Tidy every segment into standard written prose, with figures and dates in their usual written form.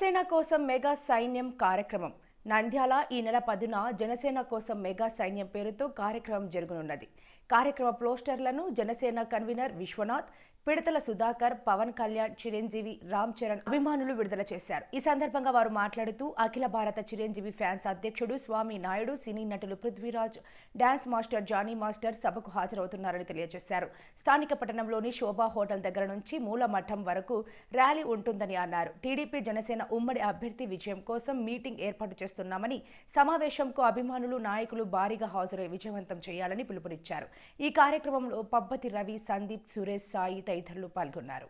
జనసేన కోసం మెగా సైన్యం కార్యక్రమం నంద్యాల ఈ నెల 10న జనసేన కోసం మెగా సైన్యం పేరుతో కార్యక్రమం జరగనున్నది. కార్యక్రమ పోస్టర్లను జనసేన కన్వీనర్ విశ్వనాథ్, పిడతల సుధాకర్, పవన్ కళ్యాణ్, చిరంజీవి, రామ్ చరణ్ అభిమానులు విడుదల చేశారు. ఈ సందర్భంగా వారు మాట్లాడుతూ అఖిల భారత చిరంజీవి ఫ్యాన్స్ అధ్యక్షుడు స్వామి నాయుడు, సినీ నటులు Prithviraj, dance master Johnny master సభకు హాజరవుతున్నారని తెలియజేశారు. స్థానిక పట్టణంలోని శోభా హోటల్ దగ్గర నుంచి మూలమఠం వరకు ర్యాలీ ఉంటుందని అన్నారు. టీడీపీ జనసేన ఉమ్మడి అభ్యర్థి విజయం కోసం మీటింగ్ ఏర్పాటు చేస్తున్నామని, సమావేశంకు అభిమానులు, నాయకులు భారీగా హాజరై విజయవంతం చేయాలని పిలుపునిచ్చారు. ఈ కార్యక్రమంలో పబ్బతి రవి, సందీప్, సురేష్, సాయి తదితరులు పాల్గొన్నారు.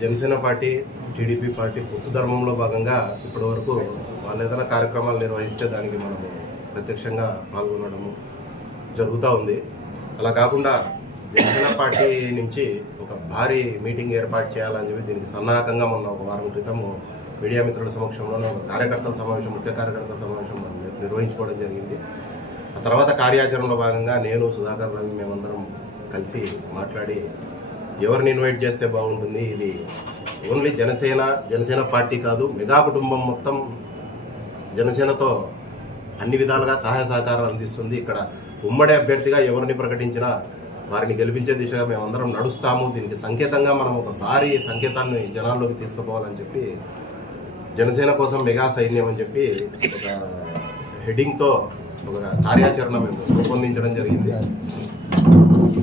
జనసేన పార్టీ, టీడీపీ పార్టీ పొత్తు ధర్మంలో భాగంగా ఇప్పటి వరకు వాళ్ళు ఏదైనా కార్యక్రమాలు నిర్వహిస్తే దానికి మనము ప్రత్యక్షంగా పాల్గొనడము జరుగుతూ ఉంది. అలా కాకుండా జనసేన పార్టీ నుంచి ఒక భారీ మీటింగ్ ఏర్పాటు చేయాలని చెప్పి దీనికి సన్నాహకంగా మొన్న ఒక వారం క్రితము మీడియా మిత్రుల సమక్షంలోనే ఒక కార్యకర్తల సమావేశం, ముఖ్య కార్యకర్తల సమావేశం నిర్వహించుకోవడం జరిగింది. ఆ తర్వాత కార్యాచరణలో భాగంగా నేను, సుధాకర్, రవి మేమందరం కలిసి మాట్లాడి ఎవరిని ఇన్వైట్ చేస్తే బాగుంటుంది, ఇది ఓన్లీ జనసేన పార్టీ కాదు, మెగా కుటుంబం మొత్తం జనసేనతో అన్ని విధాలుగా సహాయ సహకారాలు అందిస్తుంది. ఇక్కడ ఉమ్మడి అభ్యర్థిగా ఎవరిని ప్రకటించినా వారిని గెలిపించే దిశగా మేమందరం నడుస్తాము. దీనికి సంకేతంగా మనం ఒక భారీ సంకేతాన్ని జనాల్లోకి తీసుకుపోవాలని చెప్పి జనసేన కోసం మెగా సైన్యం అని చెప్పి ఒక హెడ్డింగ్తో ఒక కార్యాచరణ మేము రూపొందించడం జరిగింది.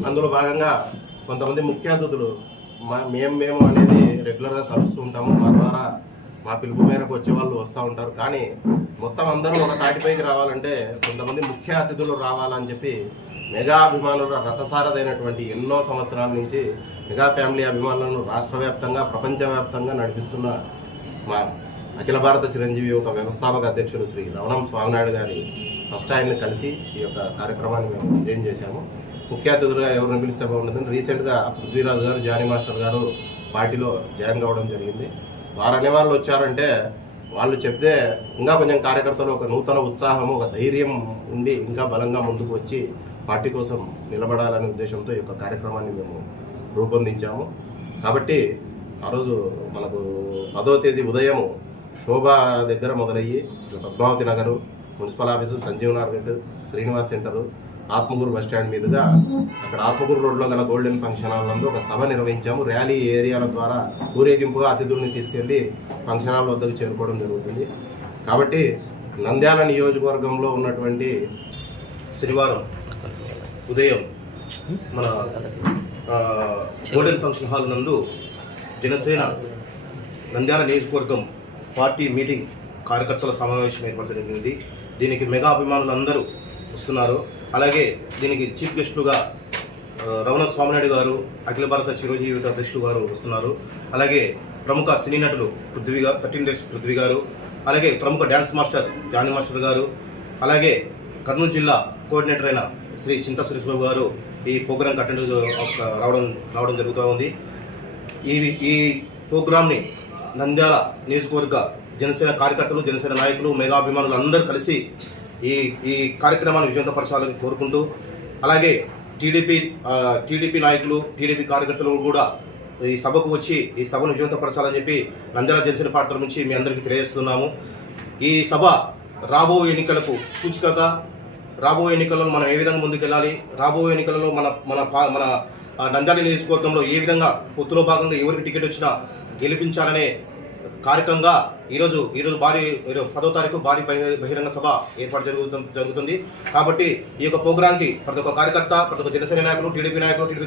అందులో భాగంగా కొంతమంది ముఖ్య అతిథులు మేము అనేది రెగ్యులర్గా కలుస్తూ ఉంటాము. మా ద్వారా మా పిలుపు మేరకు వచ్చే వాళ్ళు వస్తూ ఉంటారు. కానీ మొత్తం అందరూ ఒక తాటిపైకి రావాలంటే కొంతమంది ముఖ్య అతిథులు రావాలని చెప్పి మెగా అభిమానుల రథసారథైనటువంటి ఎన్నో సంవత్సరాల నుంచి మెగా ఫ్యామిలీ అభిమానులను రాష్ట్ర వ్యాప్తంగా, ప్రపంచవ్యాప్తంగా నడిపిస్తున్న మా అఖిల భారత చిరంజీవి యొక్క వ్యవస్థాపక అధ్యక్షుడు శ్రీ రవణం స్వామినాయుడు గారి ఫస్ట్ ఆయన్ని కలిసి ఈ యొక్క కార్యక్రమాన్ని మేము విజయం చేశాము. ముఖ్య అతిథులుగా ఎవరిని పిలిస్తే బాగుంటుందని రీసెంట్గా పృథ్వీరాజ్ గారు, జానీ మాస్టర్ గారు పార్టీలో జాయిన్ కావడం జరిగింది. వారు అనేవాళ్ళు వచ్చారంటే వాళ్ళు చెప్తే ఇంకా కొంచెం కార్యకర్తలు ఒక నూతన ఉత్సాహము, ఒక ధైర్యం ఉండి ఇంకా బలంగా ముందుకు వచ్చి పార్టీ కోసం నిలబడాలనే ఉద్దేశంతో ఈ యొక్క కార్యక్రమాన్ని మేము రూపొందించాము. కాబట్టి ఆ రోజు మనకు 10వ తేదీ ఉదయం శోభా దగ్గర మొదలయ్యి Padmavati Nagar, municipal office, Sanjeev market, Srinivas centre, Atmakur bus stand మీదుగా అక్కడ ఆత్మకూరు రోడ్లో గల గోల్డెన్ ఫంక్షన్ హాల్ నందు ఒక సభ నిర్వహించాము. ర్యాలీ ఏరియాల ద్వారా ఊరేగింపుగా అతిథుల్ని తీసుకెళ్లి ఫంక్షన్ హాల్ వద్దకు చేరుకోవడం జరుగుతుంది. కాబట్టి నంద్యాల నియోజకవర్గంలో ఉన్నటువంటి శనివారం ఉదయం మన గోల్డెన్ ఫంక్షన్ హాల్ నందు జనసేన నంద్యాల నియోజకవర్గం పార్టీ మీటింగ్ కార్యకర్తల సమావేశం ఏర్పడడం జరిగింది. దీనికి మెగా అభిమానులు అందరూ వస్తున్నారు. అలాగే దీనికి చీఫ్ గెస్టులుగా రవణ స్వామినాయుడు గారు, అఖిల భారత చిరంజీవి అధ్యక్షులు గారు వస్తున్నారు. అలాగే ప్రముఖ సినీ నటులు 13 డేస్ పృథ్వీ గారు, అలాగే ప్రముఖ డ్యాన్స్ మాస్టర్ జానీ మాస్టర్ గారు, అలాగే కర్నూలు జిల్లా కోఆర్డినేటర్ అయిన శ్రీ చింతా సురేష్ బాబు గారు ఈ ప్రోగ్రాంకి అటెండ్ రావడం జరుగుతూ ఉంది. ఈ ప్రోగ్రామ్ని నంద్యాల నియోజకవర్గ జనసేన కార్యకర్తలు, జనసేన నాయకులు, మెగా అభిమానులు అందరూ కలిసి ఈ కార్యక్రమాన్ని విజయవంతపరచాలని కోరుకుంటూ, అలాగే టీడీపీ నాయకులు, టీడీపీ కార్యకర్తలు కూడా ఈ సభకు వచ్చి ఈ సభను విజయవంతపరచాలని చెప్పి నంద్యాల జనసేన పార్టీ నుంచి మీ అందరికీ తెలియజేస్తున్నాము. ఈ సభ రాబోయే ఎన్నికలకు సూచికగా, రాబోయే ఎన్నికల్లో మనం ఏ విధంగా ముందుకెళ్ళాలి, రాబోయే ఎన్నికలలో మన నంద్యాల నియోజకవర్గంలో ఏ విధంగా పొత్తులో భాగంగా ఎవరికి టికెట్ వచ్చినా గెలిపించాలనే కార్యక్రమంగా ఈరోజు 10వ తారీఖు భారీ బహిరంగ సభ ఏర్పాటు జరుగుతుంది. కాబట్టి ఈ యొక్క ప్రోగ్రాంకి ప్రతి ఒక్క కార్యకర్త, ప్రతి ఒక్క జనసేన నాయకులు, టీడీపీ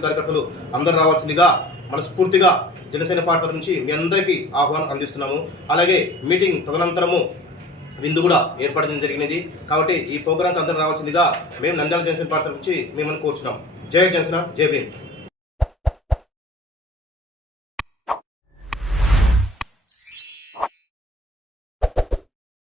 కార్యకర్తలు అందరూ రావాల్సిందిగా మనస్ఫూర్తిగా జనసేన పార్టీ నుంచి మీ అందరికీ ఆహ్వానం అందిస్తున్నాము. అలాగే మీటింగ్ తదనంతరము విందు కూడా ఏర్పడడం జరిగినది. కాబట్టి ఈ ప్రోగ్రాంకి అందరూ రావాల్సిందిగా మేము నంద్యాల జనసేన పార్టీ నుంచి మిమ్మల్ని కోరుచున్నాం. జై జనసేన, జై భీమ్.